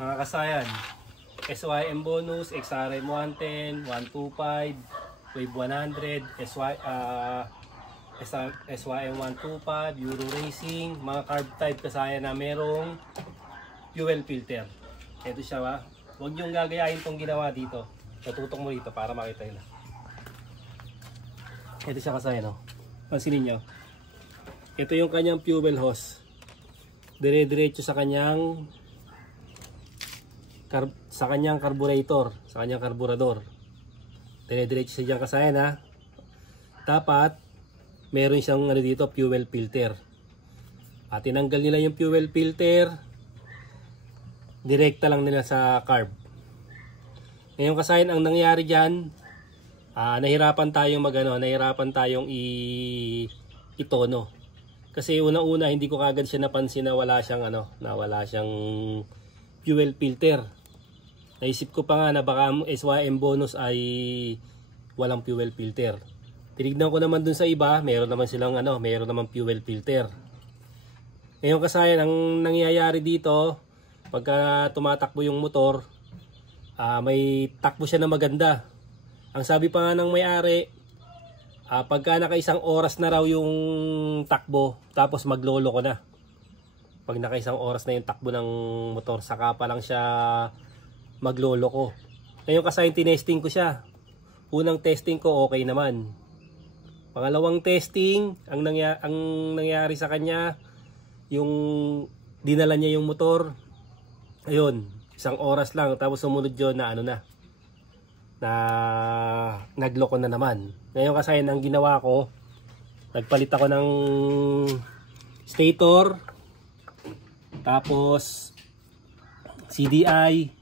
Mga kasayan, SYM bonus, XRM 110, 125, Wave 100, SYM 125, Euro Racing, mga carb type kasayan na merong fuel filter. Ito siya ba? Huwag niyong gagayahin itong ginawa dito. Natutok mo dito para makita nyo. Ito siya kasayan, no? Pansinin nyo. Ito yung kanyang fuel hose. Dire-diretso sa kanyang carburetor, sa kanyang carburador. Dire-diretso siya dyan kasayan, ha. Dapat meron siyang dito, fuel filter. At tinanggal nila yung fuel filter, direkta lang nila sa carb. Ngayon kasayan, ang nangyari dyan, nahirapan tayong itono. Kasi unang-una hindi ko kagad siya napansin na wala siyang fuel filter. Naisip ko pa nga na baka SYM bonus ay walang fuel filter. Tinignan ko naman dun sa iba, meron naman fuel filter. Ngayon kasayan, ang nangyayari dito, pagka tumatakbo yung motor, may takbo siya na maganda. Ang sabi pa nga ng may-ari, pagka naka-isang oras na raw yung takbo, tapos maglolo ko na. Pag naka-isang oras na yung takbo ng motor, saka pa lang siya maglolo ko. Ngayon kasi tinesting ko siya. Unang testing ko okay naman. Pangalawang testing, ang nangyari sa kanya, yung dinala niya yung motor, ayun, isang oras lang, tapos sumunod yun na nagloko na naman. Ngayon kasi ang ginawa ko, nagpalit ako ng stator, tapos CDI,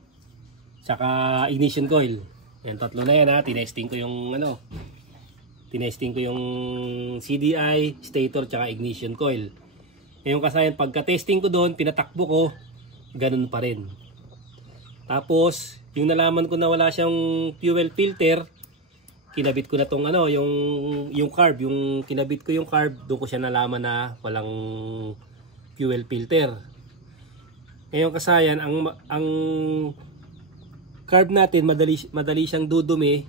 tsaka ignition coil. Yan, tatlo na yan, ha. Tinesting ko yung CDI, stator, tsaka ignition coil. Ngayon kasi pagka-testing ko doon, pinatakbo ko, ganun pa rin. Tapos yung nalaman ko na wala siyang fuel filter, kinabit ko na tong yung carb, yung kinabit ko yung carb, doon ko siya nalaman na walang fuel filter. Ngayon kasayan, ang carb natin madali siyang dudumi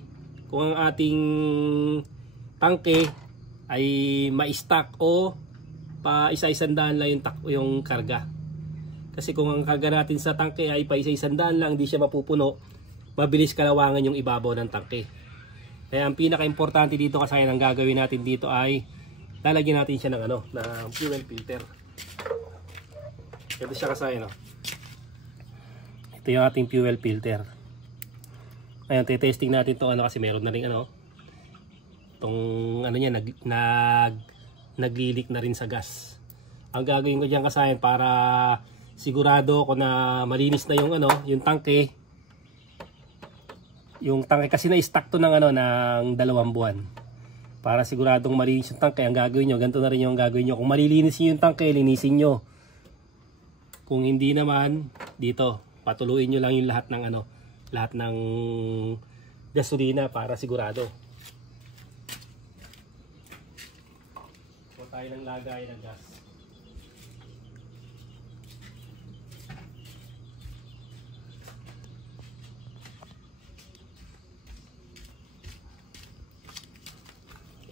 kung ang ating tangke ay ma-stack o pa isa-isandaan lang yung karga. Kasi kung ang karga natin sa tangke ay pa isa-isandaan lang, hindi siya mapupuno, mabilis kalawangan yung ibabaw ng tangke. Kaya ang pinaka-importante dito kasi ang gagawin natin dito ay lalagyan natin siya ng fuel filter. Ito siya kasi ito yung ating fuel filter. Ngayon testing natin to kasi meron na ring itong niya naglilik na rin sa gas. Ang gagawin ko diyan kasi para sigurado ako na malinis na yung tangke. Yung tangke kasi na-stack to ng 2 buwan. Para siguradong malinis yung tangke, ang gagawin nyo, ganito na rin yung gagawin nyo. Kung malilinis nyo yung tangke, linisin nyo. Kung hindi naman, dito, patuluin nyo lang yung lahat ng gasolina para sigurado. So tayo ng lagay ng gas.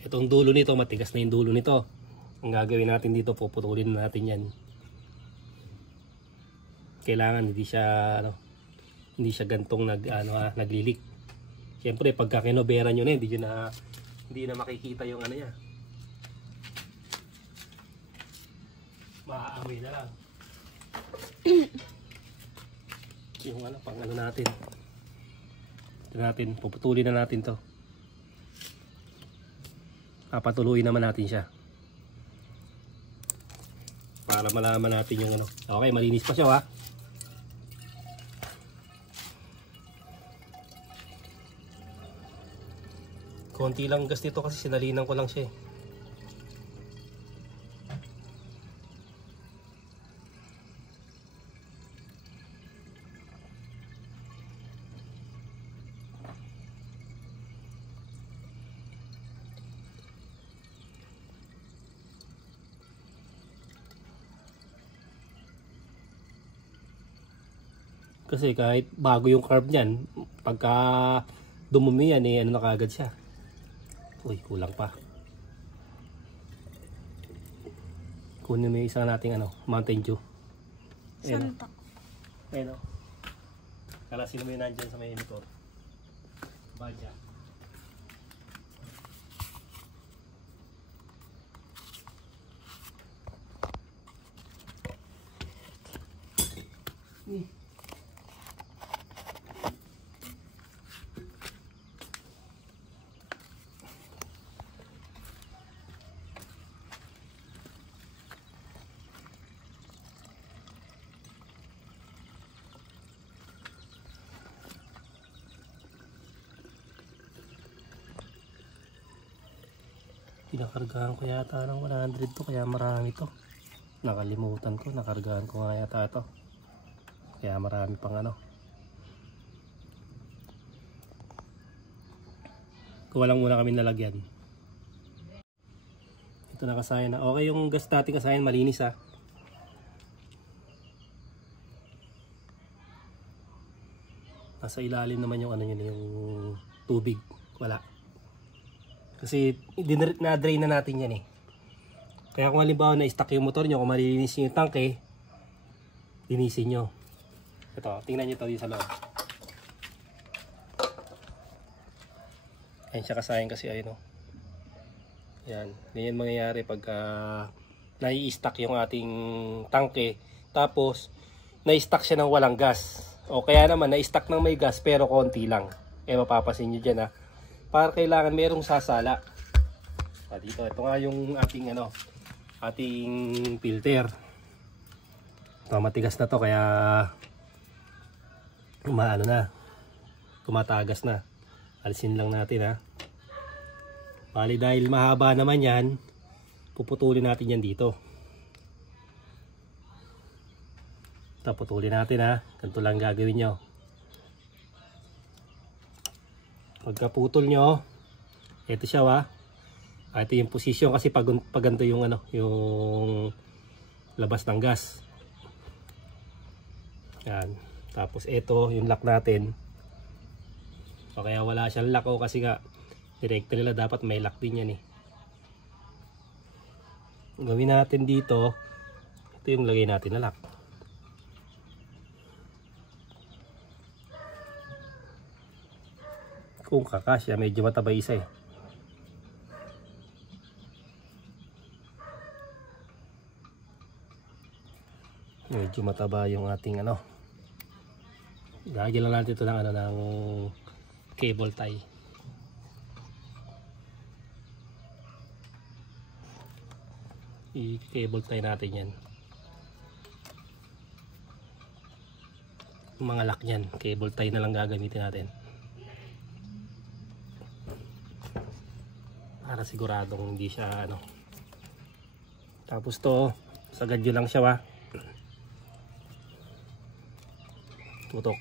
Itong dulo nito, matigas na yung dulo nito. Ang gagawin natin dito, puputulin na natin yan. Kailangan hindi siya gantong naglilik. Siyempre pagka kinoberan nyo na, hindi na makikita yung niya. Maaamoy na lang. Yung pang natin. Ito natin, puputulin na natin to. Papatuloy naman natin siya para malaman natin yung okay, malinis pa siya, ha. Konti lang gas dito kasi sinalinan ko lang siya, Kasi kahit bago yung carb niyan, pagka dumumi yan ano na kagad siya. Uy, kulang pa. Kunin mo yung isa nating Mountain Dew. Saan pa? Ayun o. Kalasin mo yun nandyan sa may motor. Badya. Pinakargahan ko yata ng 100 to, kaya marami to. Nakalimutan ko, nakargahan ko nga yata to. Kaya marami pang Kuha lang muna kami nalagyan. Ito nakasayan na. Okay yung gas natin kasayan, malinis ha. Nasa ilalim naman yung yung tubig. Wala. Kasi na-drain na natin yan eh. Kaya kung halimbawa na-stuck yung motor nyo, kung malilinis yung tanke, linisin nyo. Ito, tingnan nyo ito dito sa loob. Ayan siya kasayan kasi ayun o. Yan, ganyan mangyayari pagka nai-stuck yung ating tanke. Tapos, na-stuck siya ng walang gas. O kaya naman, na-stuck ng may gas pero konti lang. Mapapasin nyo dyan ha. Para kailangan merong sasala. Dito, ito nga yung ating ating filter. Ito, matigas na to kaya tumatagas na. Alisin lang natin ha. Bali dahil mahaba naman yan, puputulin natin yan dito. Ito, putulin natin ha. Ganito lang gagawin nyo. Pagkaputol nyo, ito siya ito yung posisyon kasi pag ganito yung yung labas ng gas. Yan. Tapos ito yung lock natin. O kaya wala siyang lock kasi nga direkta nila dapat may lock din yan eh. Gawin natin dito, ito yung lagay natin na lock. Kung kakasya, medyo mataba isa eh. Medyo mataba yung ating Lagyan lang natin ito ng ng cable tie. I-cable tie natin yan. Yung mga lock yan, cable tie na lang gagamitin natin. Para siguradong hindi siya Tapos to, sagad nyo lang siya tutok.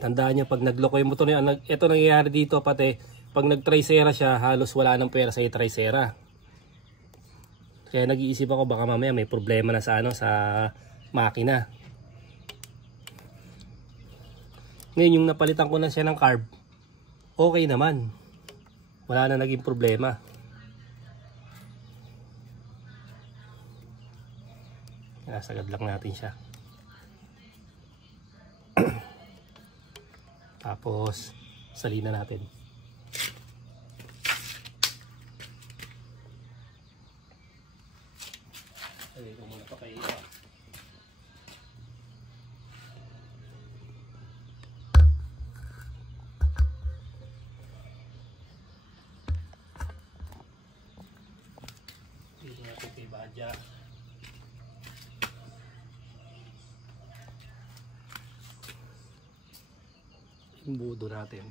Tandaan nyo pag nagloko yung motor nyo, ito nangyayari dito pati pag nag-tricera siya, halos wala nang pera sa tricera. Kaya nag-iisip ako baka mamaya may problema na sa sa makina. Ngayon yung napalitan ko na siya ng carb, okay naman. Wala na naging problema. Sagad lang natin siya. Tapos salina natin. Lagay ko muna pa kayo. Dito natin kay Badya. Yung budo natin.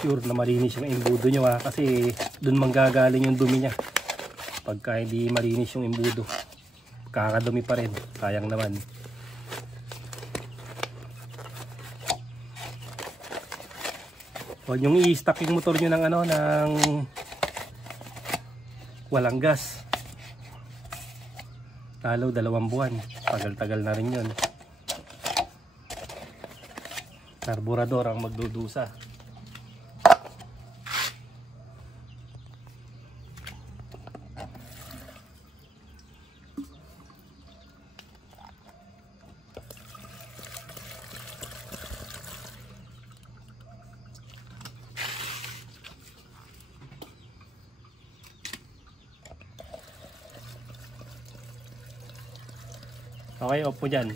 Sure na malinis yung imbudo nyo kasi dun manggagaling yung dumi niya. pagka hindi malinis yung imbudo. Kakadumi pa rin, sayang naman. Huwag yung i-stock yung motor nyo ng ano, ng walang gas. Lalo 2 buwan, tagal-tagal na rin yun. Karburador ang magdudusa. Okay, off po dyan.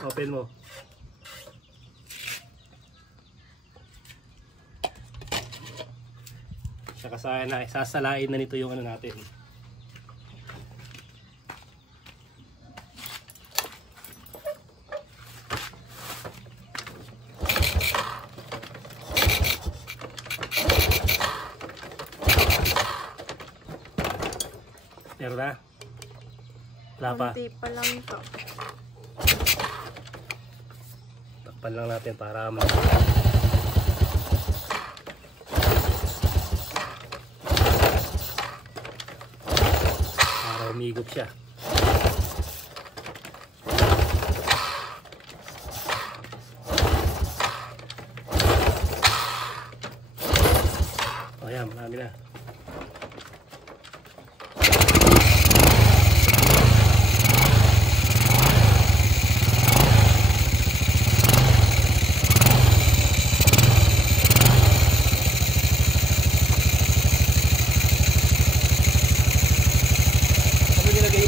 Open mo. Saka sana sasalain na nito yung ano natin. Meron na? Wala pa? Konti pa lang ito. Takpan lang natin para umigop siya. O yan, marami na.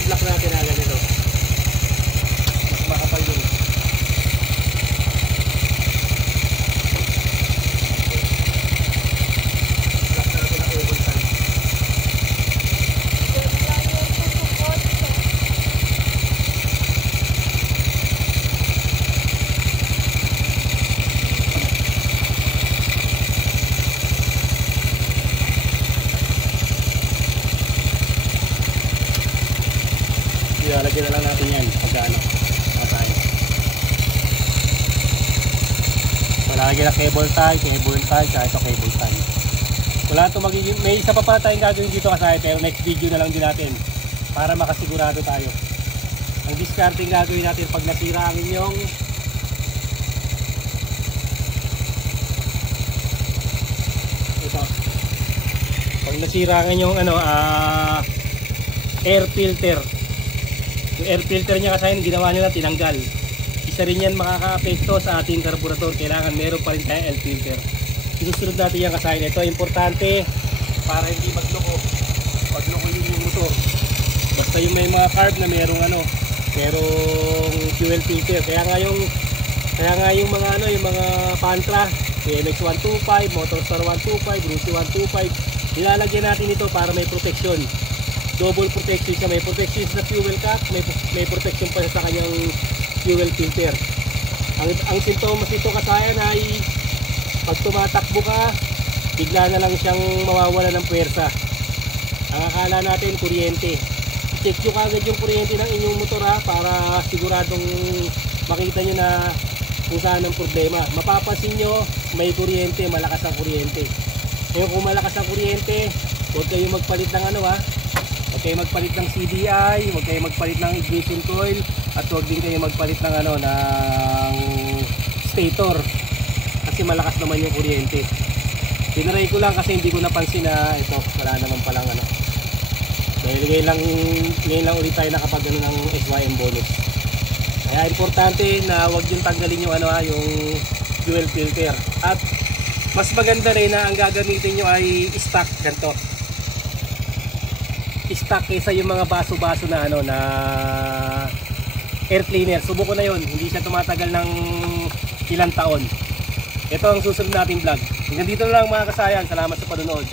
Black na kinaga nito. Mas makapal yun. Black na natin ang cable fan. Ilalagyan na lang natin yan pagkano tayo. Malagyan na cable tie, kaya ito cable tie. Wala ito magiging, may isa pa pala tayong gagawin dito kasaya, pero next video na lang din natin para makasigurado tayo. Ang discarding gagawin natin pag nasira ang inyong ito, pag nasira ang inyong ano, air filter. Yung air filter niya kasi ginawa nyo na tinanggal. Isa rin yan makaka-apekto sa ating karburador. Kailangan meron pa rin tayong air filter. Susunod natin yan kasi ito importante para hindi magloko. Pagloko yung motor. Basta yung may mga carb na merong ano, merong fuel filter. Kaya nga yung mga ano, yung mga Pantra, MX 125, Motorstar 125, Rusi 125, nilalagyan natin ito para may protection. Double protection siya, may protection sa fuel cap, may protection pa sa kanyang fuel filter. Ang sintomas nito kasayan ay pag tumatakbo ka, bigla na lang siyang mawawala ng puwersa. Ang akala natin kuryente. I-check nyo kagad yung kuryente ng inyong motor para siguradong makita nyo na kung saan ang problema. Mapapansin nyo may kuryente, malakas ang kuryente. Ngayon kung malakas ang kuryente, huwag kayong magpalit ng ano huwag kayo magpalit ng CDI, huwag kayo magpalit ng ignition coil, at huwag din kayo magpalit ng ano, ng stator kasi malakas naman yung kuryente. Tinaray ko lang kasi hindi ko napansin na ito, wala naman palang ano. Dahil ngayon lang ulit tayo nakapag ano ng SYM bonus. Kaya importante na huwag yung tanggalin yung ano yung fuel filter. At mas maganda rin na ang gagamitin nyo ay stock ganito. Stock kaysa yung mga baso-baso na ano na air cleaner. Subuko na yun, hindi siya tumatagal ng ilang taon. Ito ang susunod nating vlog. Hanggang dito na lang mga kasayan. Salamat sa panonood.